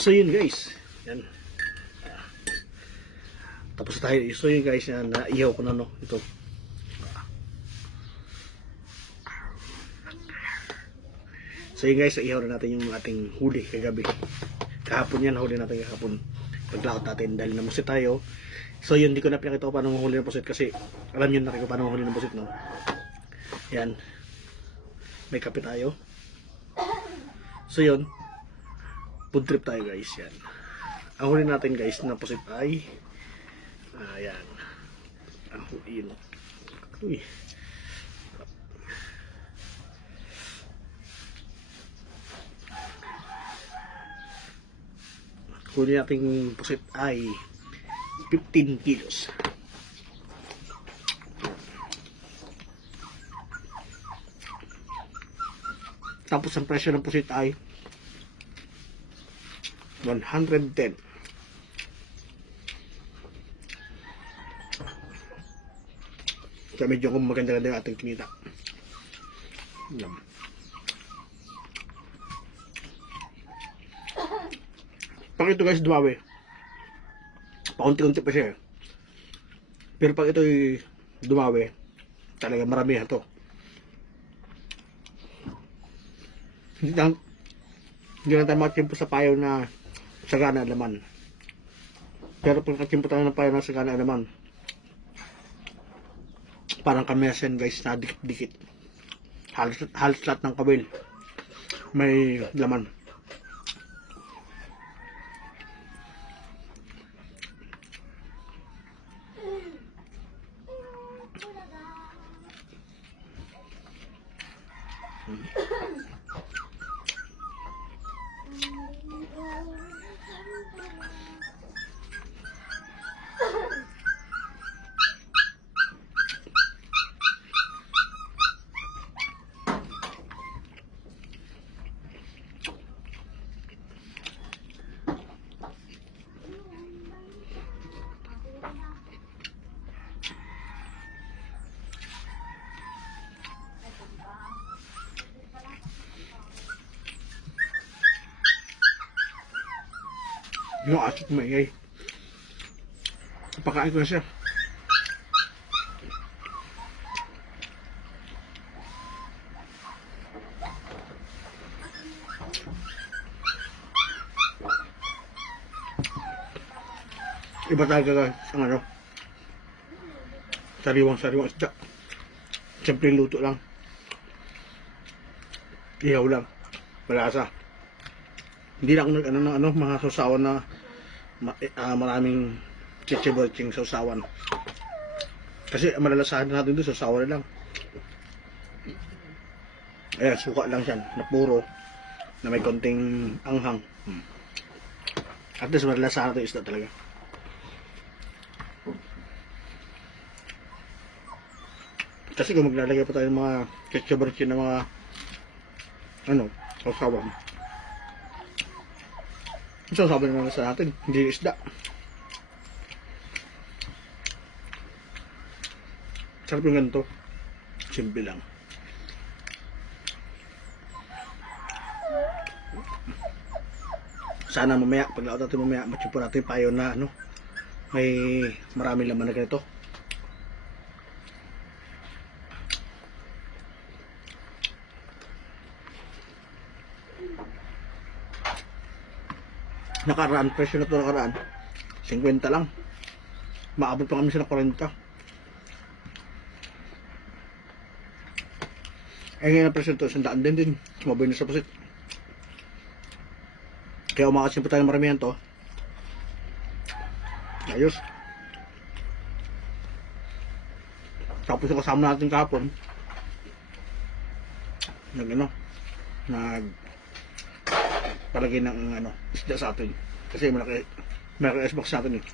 So yun guys, yan. Tapos tayo. So yun guys, yan, naihaw ko na no, ito. So yun guys, ihaw na natin yung ating huli kagabi. Kahapon yan, huli natin kahapon. Paglakot natin dahil namusit tayo. So yun, hindi ko na pinakita ko paano mahuli ng pusit kasi alam nyo na rin ko paano mahuli ng pusit, no? Yan. May kape tayo. So yun, food trip tayo guys, yan. Ang huli natin guys na pusit ay ayan. Ang huli yun. Uy. Huli nating pusit ay 15 kilos. Tapos ang presyo ng pusit ay 110. Kaya medyo kung maganda-ganda yung ating kinita. Yan. Pag ito guys dumawi, paunti-unti pa siya. Pero pag ito dumawi, talaga maramihan to. Hindi lang tayo makachimpo sa payo na sagana laman. Pero pag nakachimpo tayo ng payo na sagana laman, parang kamiasen guys na dikit-dikit. Halos lahat ng kabil may laman. Yung asit maingay. Pakain ko na siya. Iba talaga ang ano, sariwang isda. Siyempre luto lang, ihaw lang, malasa. Hindi na ako nag ano mga sausawan na maraming chichiborching sausawan. Kasi malalasahan natin doon, sausawan na lang. Ayan, suka lang siya na puro na may konting anghang. At least malalasahan natin isda talaga. Kasi kung maglalagay pa tayo ng mga chichiborching na mga ano, sausawan, so sabi naman sa natin, hindi isda. Sarap yung ganito. Simple lang. Sana mamaya, pag laot natin mamaya, matsupo natin payo na ano, may maraming laman na ganito. Nakaraan, presyo na ito nakaraan 50 lang. Maabot pa kami sa 40. Ngayon ang presyo ito 100 din. Sumaboy na sa pusit. Kaya umakasin pa tayo ng maramihan to. Ayos. Tapos yung kasama natin kahapon, palagay ng ano, isda sa atin. Kasi malaki S-box sa atin eh.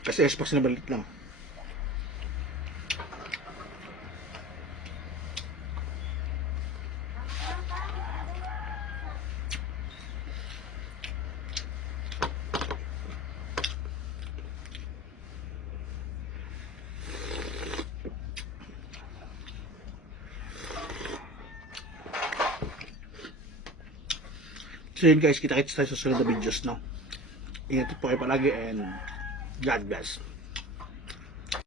Kasi S-box na balit lang. So yun guys, kita-kits tayo sa susunod na videos, no? Ingat po kayo palagi and God bless.